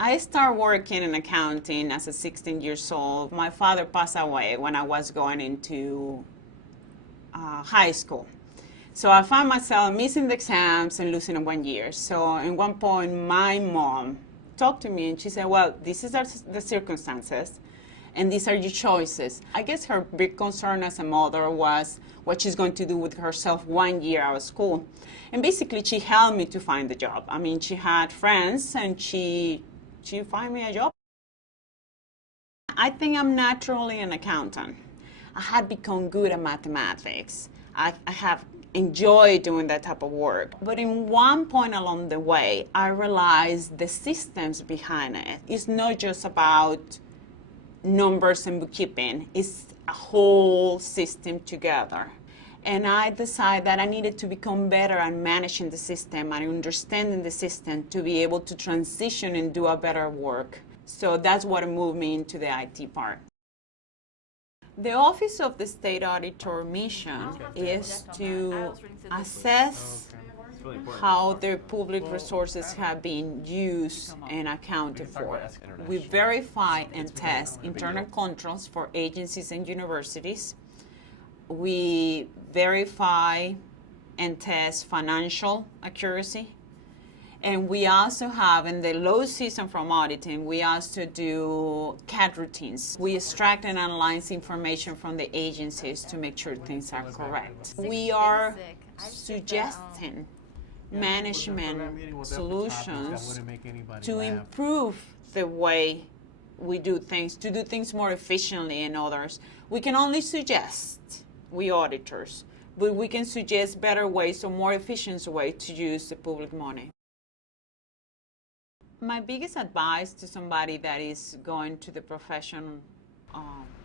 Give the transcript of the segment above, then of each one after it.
I started working in accounting as a 16 years old. My father passed away when I was going into high school. So I found myself missing the exams and losing 1 year. So at one point, my mom talked to me and she said, well, this is the circumstances and these are your choices. I guess her big concern as a mother was what she's going to do with herself 1 year out of school. And basically, she helped me to find the job. I mean, she had friends and she found me a job. I think I'm naturally an accountant. I had become good at mathematics. I have enjoyed doing that type of work. But in one point along the way, I realized the systems behind it. It's not just about numbers and bookkeeping. It's a whole system together. And I decided that I needed to become better at managing the system and understanding the system to be able to transition and do a better work. So that's what moved me into the IT part. The Office of the State Auditor mission is to assess how their public resources have been used and accounted for. We verify and test internal controls for agencies and universities. We verify and test financial accuracy. And we also have, in the low season from auditing, we also do CAD routines. We extract and analyze information from the agencies to make sure things are correct. We are suggesting management solutions to improve the way we do things, to do things more efficiently than others. We can only suggest, we auditors, but we can suggest better ways or more efficient ways to use the public money. My biggest advice to somebody that is going to the profession,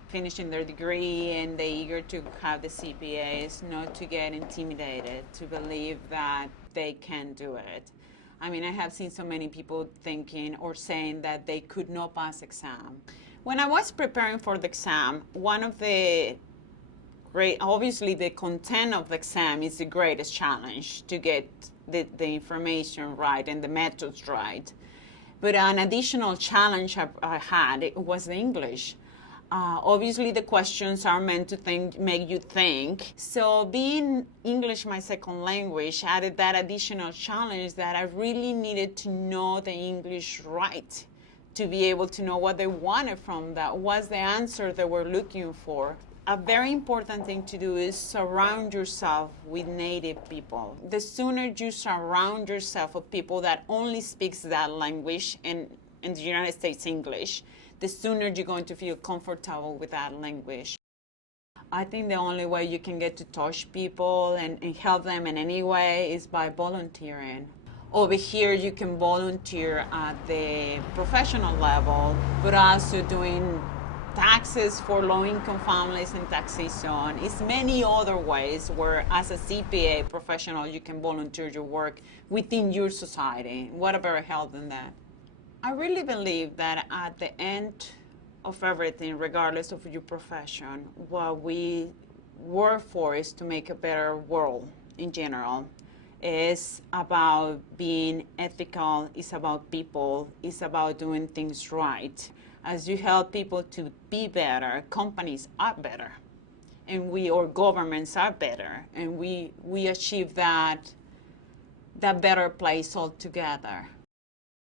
finishing their degree and they're eager to have the CPA is not to get intimidated, to believe that they can do it. I mean, I have seen so many people thinking or saying that they could not pass exam. When I was preparing for the exam, one of the obviously the content of the exam is the greatest challenge to get the information right and the methods right. But an additional challenge I had was the English. Obviously, the questions are meant to make you think. So being English my second language added that additional challenge that I really needed to know the English right, to be able to know what they wanted from that, what's the answer they were looking for. A very important thing to do is surround yourself with native people. The sooner you surround yourself with people that only speaks that language, and in the United States English, the sooner you're going to feel comfortable with that language. I think the only way you can get to touch people and help them in any way is by volunteering. Over here, you can volunteer at the professional level, but also doing taxes for low-income families and taxation. It's many other ways where, as a CPA professional, you can volunteer your work within your society. What a better help than that? I really believe that at the end of everything, regardless of your profession, what we work for is to make a better world in general. It's about being ethical, it's about people, it's about doing things right. As you help people to be better, companies are better, and our governments are better, and we achieve that better place altogether.